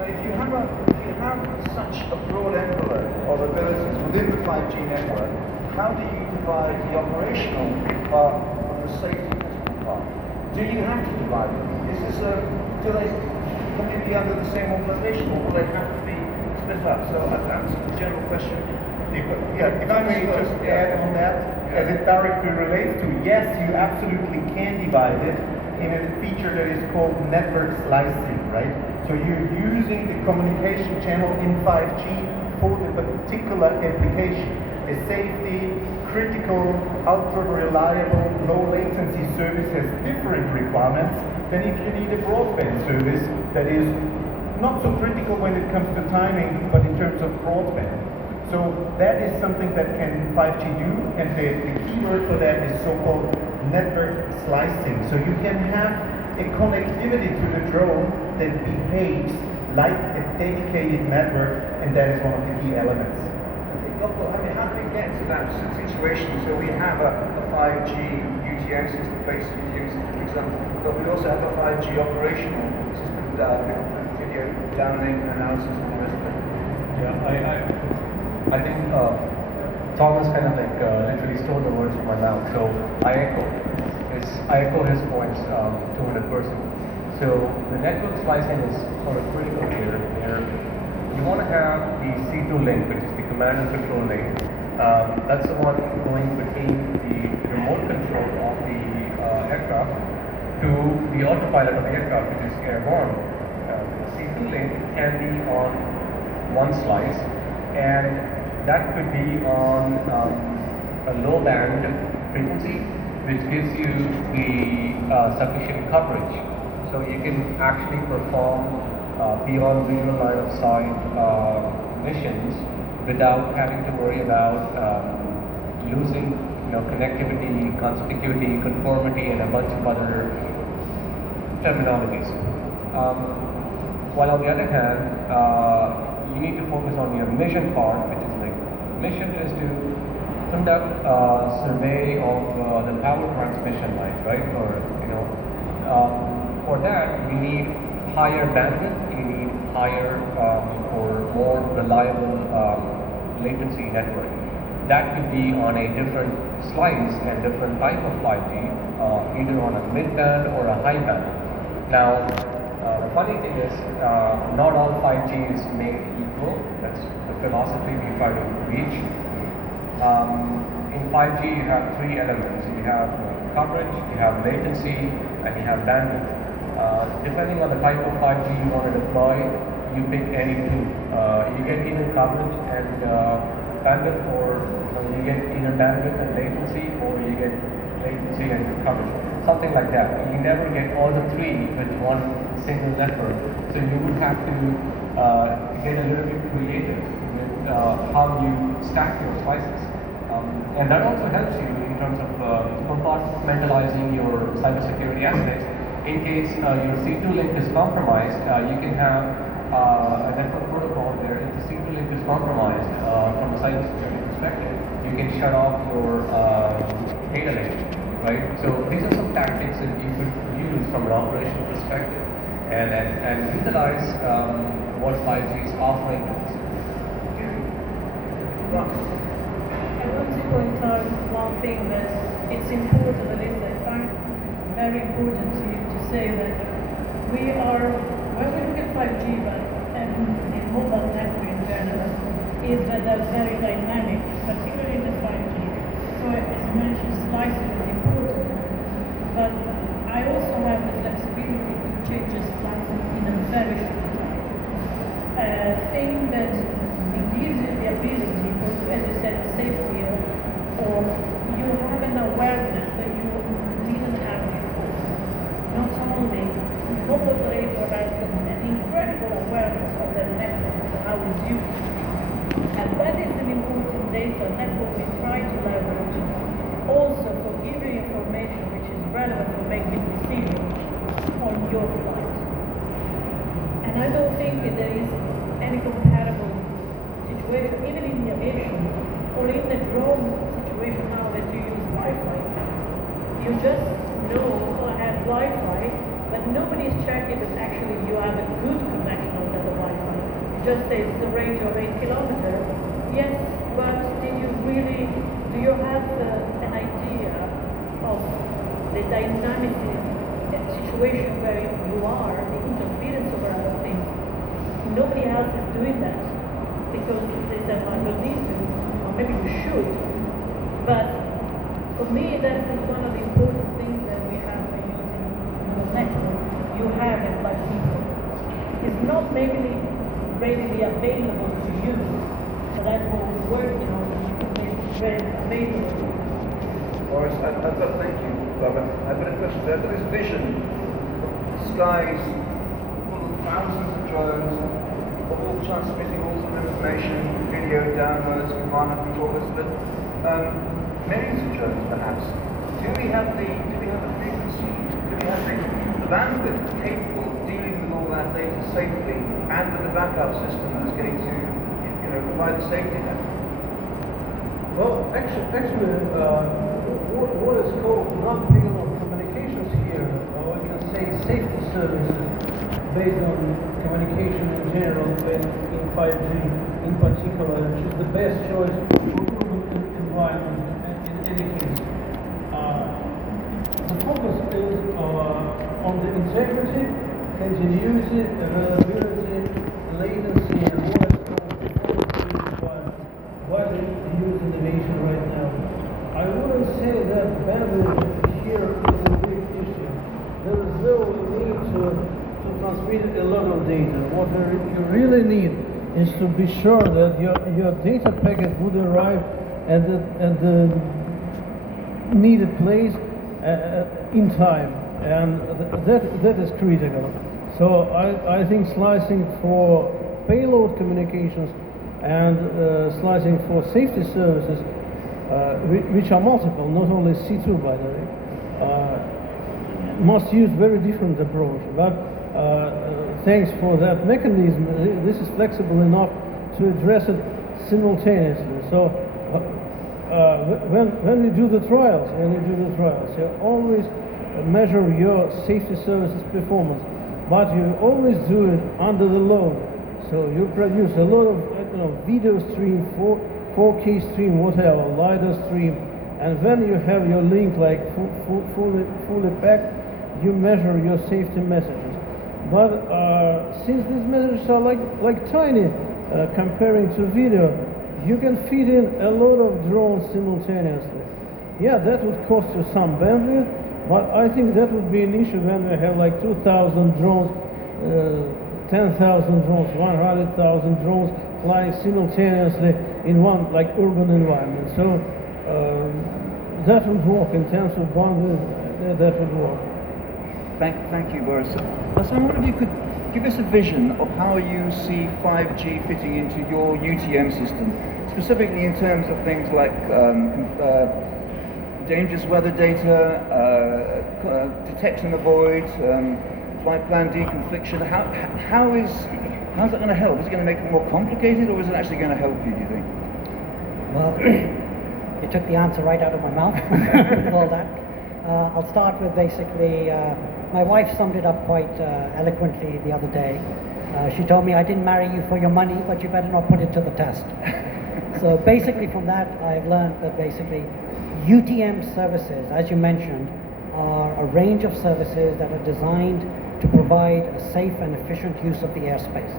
Now, if you have such a broad envelope of abilities within the 5G network, how do you divide the operational part from the safety critical part? Do you have to divide them? Can they be under the same organization, or will they have to be split up? So that's the general question. If I may just add on that, as it directly relates to, yes, you absolutely can divide it in a feature that is called network slicing, right? So you're using the communication channel in 5G for the particular application. A safety, critical, ultra-reliable, low-latency service has different requirements than if you need a broadband service that is not so critical when it comes to timing, but in terms of broadband. So that is something that can 5G do, and the key word for that is so-called network slicing. So you can have a connectivity to the drone that behaves like a dedicated network, and that is one of the key elements. Well, I mean, how do we get to that situation? So we have a 5G UTM system, base UTM system, for example, but we also have a 5G operational system, video downlink and analysis and the rest of it. Yeah, I think Thomas kind of like literally stole the words from my mouth. So I echo his points 200%. So the network slicing is sort of critical here. You want to have the C2 link, which is the command and control link. That's the one going between the remote control of the aircraft to the autopilot of the aircraft, which is airborne. The C2 link can be on one slice, and that could be on a low band frequency, which gives you the sufficient coverage. So you can actually perform beyond visual line of sight missions without having to worry about losing connectivity, conspicuity, conformity, and a bunch of other terminologies. While on the other hand, you need to focus on your mission part, which is like mission is to conduct a survey of the power transmission line, right? For that you need higher bandwidth, you need higher or more reliable latency network. That could be on a different slice and different type of 5G, either on a mid-band or a high band. Now, the funny thing is, not all 5G is made equal. That's the philosophy we try to reach. In 5G, you have three elements. You have coverage, you have latency, and you have bandwidth. Depending on the type of 5G you want to deploy, you pick any two. You get either coverage and bandwidth, or you get either bandwidth and latency, or you get latency and coverage. Something like that. You never get all the three with one single network. So you would have to get a little bit creative with how you stack your slices. And that also helps you in terms of compartmentalizing your cybersecurity aspects. In case your C2 link is compromised, you can have a network protocol where if the C2 link is compromised from a cybersecurity perspective, you can shut off your data link, right? So these are some tactics that you could use from an operational perspective and utilize what 5G is offering to us. I want to point out one thing that it's important, at least I find very important to say that we are, when we look at 5G and the mobile network in general, is that they're very dynamic, particularly in the 5G. So as mentioned, slicing is important, but I also have the flexibility to change the slicing in a very short time. A thing that gives you the ability for, as you said, safety, or you have an awareness that you didn't have before. Not only mobile data has an incredible awareness of the network and how it's used. And that is an important data network we try to leverage also for giving information which is relevant for making decisions on your flight. And I don't think that there is any comparable situation, even in the aviation or in the drone situation now that you use Wi-Fi. You just know I have Wi-Fi, but nobody is checking that actually you have a good connection over the Wi-Fi. just says it's a range of 8 kilometers. Yes, but do you have an idea of the dynamic situation where you are, the interference over other things? Nobody else is doing that because they said, I don't need to, or maybe you should. But for me, that is one of the important things that we have by using the network. You have it by default. It's not maybe readily available to you, so that's what we're working on. You can make it very available. Boris, I've got, thank you, Robert. I've got a question. There is vision, skies, full of thousands of drones, all transmitting all sorts of information, video downloads, command and control list, but millions of drones perhaps. Do we have the frequency? Do we have the bandwidth capable of dealing with all that data safely and with the backup system that's going to, provide the safety net? Well, actually, what is called non-payload communications here, or we can say safety services based on communication in general, but in 5G in particular, which is the best choice for urban environment in any case. The focus is on the integrity, continuity, availability, latency, and what is called performance widely used innovation right now. I wouldn't say that bandwidth here is a big issue. There is no need to transmit a lot of data. What you really need is to be sure that your data packet would arrive at the needed place in time, and that is critical. So I think slicing for payload communications and slicing for safety services, which are multiple, not only C2 by the way, must use very different approach. But thanks for that mechanism, this is flexible enough to address it simultaneously. So when you do the trials, you always measure your safety services performance, but you always do it under the load. So you produce a lot of video stream, 4K stream, whatever, LiDAR stream, and when you have your link like fully packed, you measure your safety messages. But since these messages are like tiny comparing to video, you can feed in a lot of drones simultaneously. Yeah, that would cost you some bandwidth, but I think that would be an issue when we have like 2,000 drones, 10,000 drones, 100,000 drones flying simultaneously in one like urban environment. So that would work in terms of bandwidth. That would work. Thank you, Boris. So I wonder if you could give us a vision of how you see 5G fitting into your UTM system, specifically in terms of things like dangerous weather data, detection avoid, flight plan deconfliction. How's that going to help? Is it going to make it more complicated, or is it actually going to help you, do you think? Well, you took the answer right out of my mouth with all that. I'll start with basically, my wife summed it up quite eloquently the other day. She told me, I didn't marry you for your money, but you better not put it to the test. So basically from that, I've learned that basically UTM services, as you mentioned, are a range of services that are designed to provide a safe and efficient use of the airspace.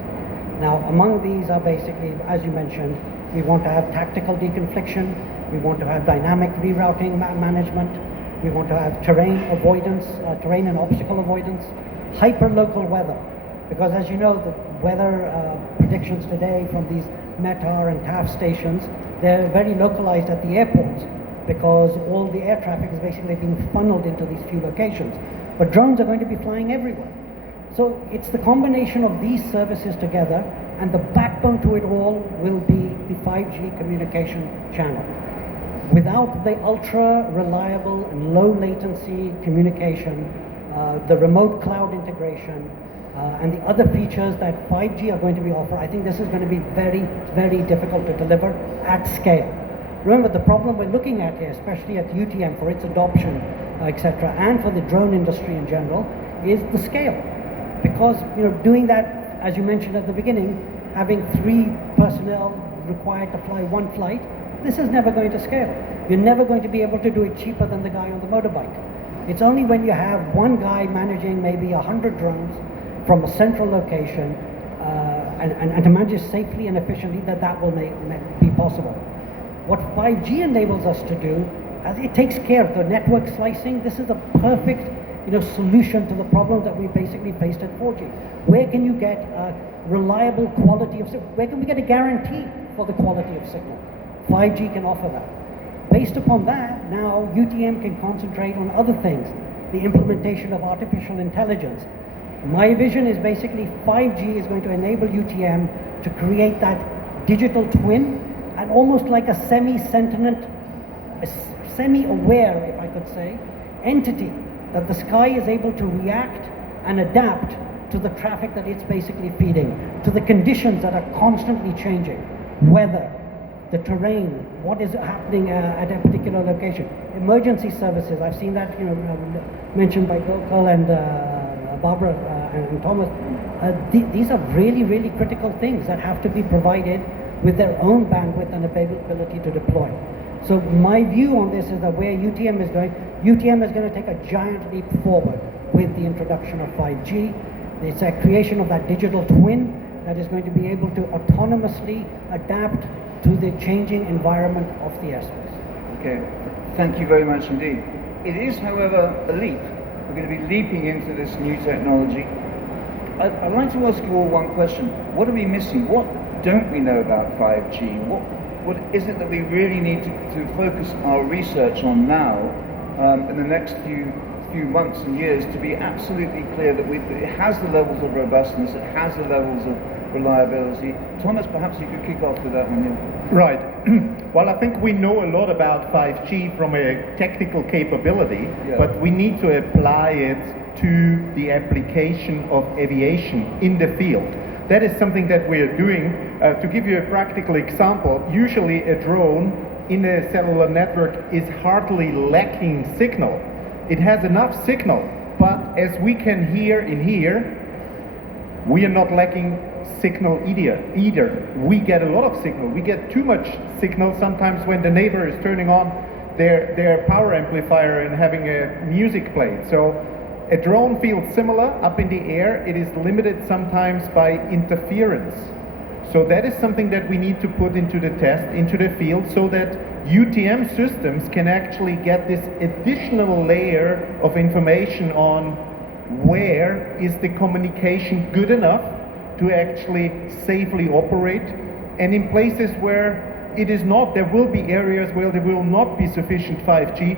Now, among these are basically, as you mentioned, we want to have tactical deconfliction, we want to have dynamic rerouting management, we want to have terrain avoidance, terrain and obstacle avoidance, hyper-local weather, because as you know, the weather predictions today from these METAR and TAF stations, they're very localized at the airports because all the air traffic is basically being funneled into these few locations. But drones are going to be flying everywhere. So it's the combination of these services together, and the backbone to it all will be the 5G communication channel. Without the ultra reliable and low latency communication, the remote cloud integration, and the other features that 5G are going to be offered, I think this is going to be very, very difficult to deliver at scale. Remember, the problem we're looking at here, especially at UTM for its adoption, etc., and for the drone industry in general, is the scale. Because doing that, as you mentioned at the beginning, having 3 personnel required to fly one flight, this is never going to scale. You're never going to be able to do it cheaper than the guy on the motorbike. It's only when you have one guy managing maybe 100 drones from a central location and to manage it safely and efficiently that will be possible. What 5G enables us to do, as it takes care of the network slicing, this is a perfect solution to the problem that we basically faced at 4G. Where can you get a reliable quality of signal? Where can we get a guarantee for the quality of signal? 5G can offer that. Based upon that, now UTM can concentrate on other things, the implementation of artificial intelligence. My vision is basically 5G is going to enable UTM to create that digital twin and almost like a semi-sentient, semi-aware, if I could say, entity that the sky is able to react and adapt to the traffic that it's basically feeding, to the conditions that are constantly changing, weather, the terrain, what is happening at a particular location, emergency services. I've seen that mentioned by Gokul and Barbara and Thomas. These are really, really critical things that have to be provided with their own bandwidth and ability to deploy. So my view on this is that where UTM is going to take a giant leap forward with the introduction of 5G. It's a creation of that digital twin that is going to be able to autonomously adapt to the changing environment of the airspace. Okay, thank you very much indeed. It is, however, a leap. We're going to be leaping into this new technology. I'd like to ask you all one question. What are we missing? What don't we know about 5G? What is it that we really need to focus our research on now in the next few months and years to be absolutely clear that it has the levels of robustness, it has the levels of reliability? Thomas, perhaps you could kick off with that one. Right. Well, I think we know a lot about 5G from a technical capability, but we need to apply it to the application of aviation in the field. That is something that we are doing. To give you a practical example, usually a drone in a cellular network is hardly lacking signal. It has enough signal, but as we can hear in here, we are not lacking signal either. We get a lot of signal. We get too much signal sometimes when the neighbor is turning on their power amplifier and having a music played. So a drone feels similar up in the air. It is limited sometimes by interference. So that is something that we need to put into the test, into the field, so that UTM systems can actually get this additional layer of information on where is the communication good enough to actually safely operate, and in places where it is not, there will be areas where there will not be sufficient 5G,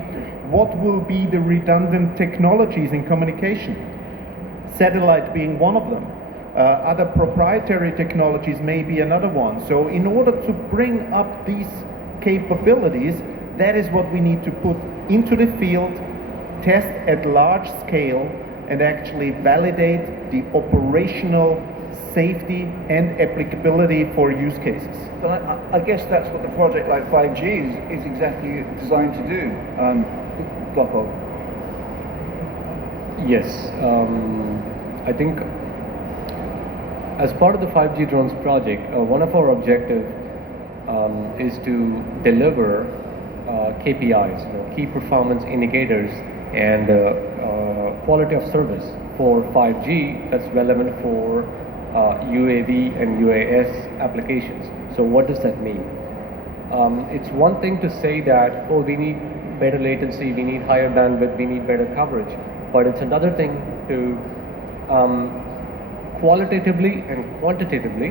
what will be the redundant technologies in communication? Satellite being one of them. Other proprietary technologies may be another one. So in order to bring up these capabilities, that is what we need to put into the field, test at large scale, and actually validate the operational safety and applicability for use cases. But I guess that's what the project like 5G is exactly designed to do. Gokul. Yes, I think as part of the 5G drones project, one of our objectives is to deliver KPIs, key performance indicators, and quality of service for 5G that's relevant for UAV and UAS applications. So what does that mean? It's one thing to say that, oh, we need better latency, we need higher bandwidth, we need better coverage, but it's another thing to qualitatively and quantitatively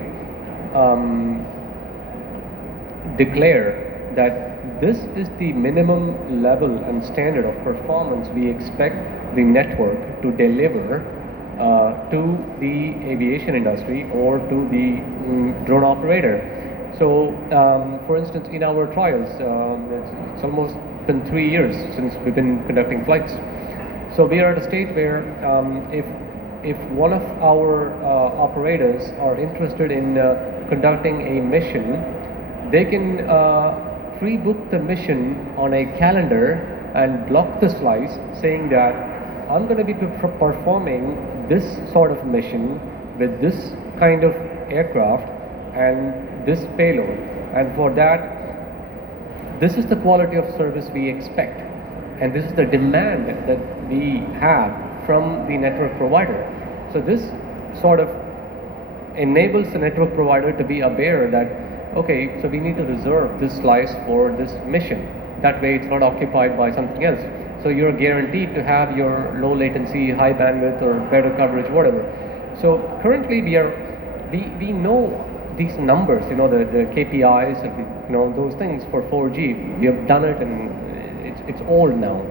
declare that this is the minimum level and standard of performance we expect the network to deliver to the aviation industry or to the drone operator. So, for instance, in our trials, it's almost been 3 years since we've been conducting flights. So we are at a state where if one of our operators are interested in conducting a mission, they can pre-book the mission on a calendar and block the slice, saying that I'm going to be performing this sort of mission with this kind of aircraft and this payload. And for that, this is the quality of service we expect, and this is the demand that we have from the network provider. So this sort of enables the network provider to be aware that, okay, so we need to reserve this slice for this mission. That way it's not occupied by something else. So you're guaranteed to have your low latency, high bandwidth, or better coverage, whatever. So currently we know these numbers, the KPIs, and those things for 4G. We have done it, and it's old now.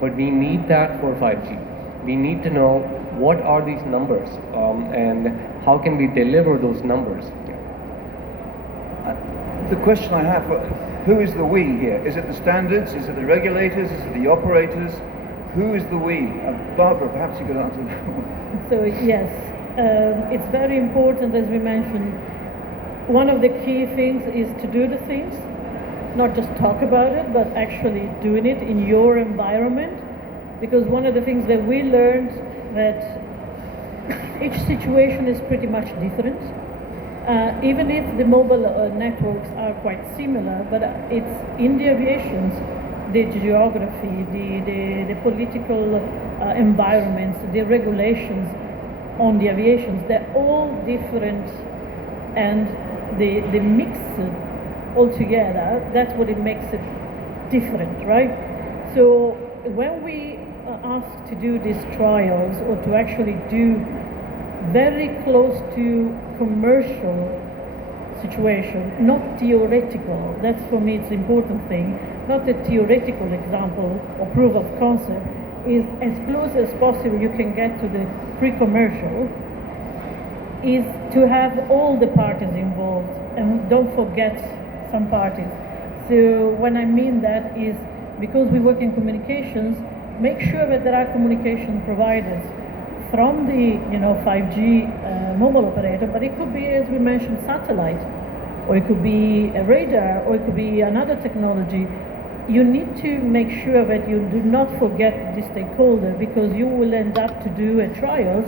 But we need that for 5G. We need to know what are these numbers, and how can we deliver those numbers. The question I have, who is the we here? Is it the standards? Is it the regulators? Is it the operators? Who is the we? Barbara, perhaps you could answer that one. So yes, it's very important, as we mentioned. One of the key things is to do the things, not just talk about it, but actually doing it in your environment. Because one of the things that we learned, that each situation is pretty much different. Even if the mobile networks are quite similar, but it's in the aviations, the geography, the political environments, the regulations on the aviations, they're all different, and the mix altogether, that's what it makes it different, right? So when we are asked to do these trials, or to actually do very close to commercial situation, not theoretical. That's for me, it's an important thing. Not a theoretical example or proof of concept, is as close as possible you can get to the pre-commercial, is to have all the parties involved, and don't forget some parties. So when I mean that is, because we work in communications, make sure that there are communication providers from the 5G mobile operator, but it could be, as we mentioned, satellite, or it could be a radar, or it could be another technology. You need to make sure that you do not forget the stakeholder, because you will end up to do a trials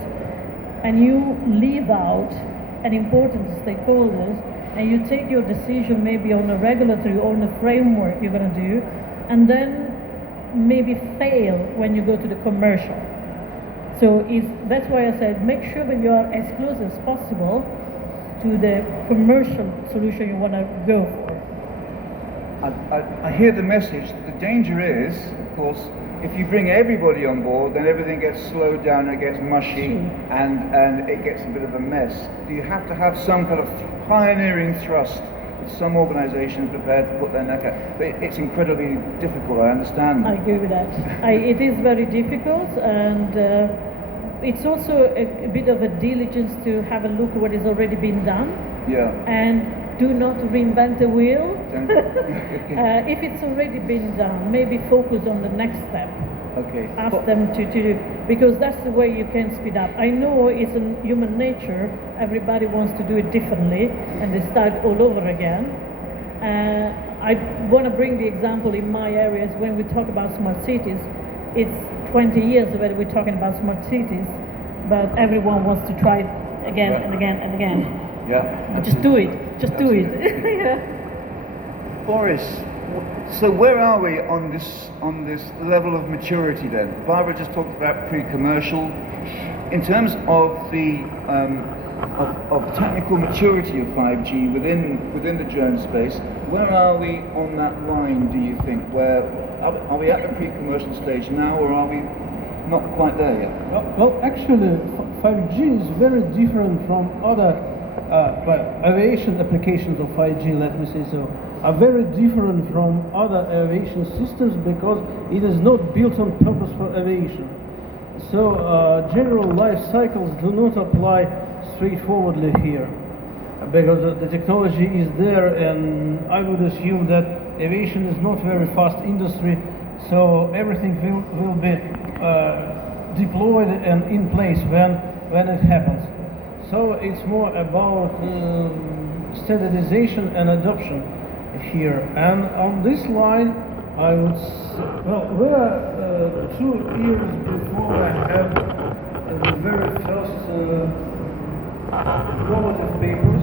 and you leave out an important stakeholders, and you take your decision maybe on a regulatory or on a framework you're going to do, and then maybe fail when you go to the commercial. So that's why I said make sure that you are as close as possible to the commercial solution you want to go for. I hear the message. The danger is, of course, if you bring everybody on board, then everything gets slowed down, it gets mushy, and it gets a bit of a mess. Do you have to have some kind of pioneering thrust? Some organisations prepared to put their neck out. But it's incredibly difficult, I understand. I agree with that. It is very difficult, and it's also a bit of a diligence to have a look at what has already been done. Yeah. And do not reinvent the wheel. If it's already been done, maybe focus on the next step. Okay. Ask them to do, because that's the way you can speed up. I know it's in human nature, everybody wants to do it differently, and they start all over again. I want to bring the example in my areas when we talk about smart cities. It's 20 years that we're talking about smart cities, but everyone wants to try it again and again and again. Yeah. Just do it. Just do it. Yeah. Boris, so where are we on this level of maturity then? Barbara just talked about pre-commercial. In terms of the of technical maturity of 5G within the drone space, where are we on that line, do you think? Where are we at the pre-commercial stage now, or are we not quite there yet? Well, actually, 5G is very different from other aviation applications of 5G, let me say so, are very different from other aviation systems, because it is not built on purpose for aviation. So general life cycles do not apply straightforwardly here, because the technology is there, and I would assume that aviation is not very fast industry, so everything will be deployed and in place when it happens. So it's more about standardization and adoption here. And on this line, I would we are 2 years before I have the very first normative papers.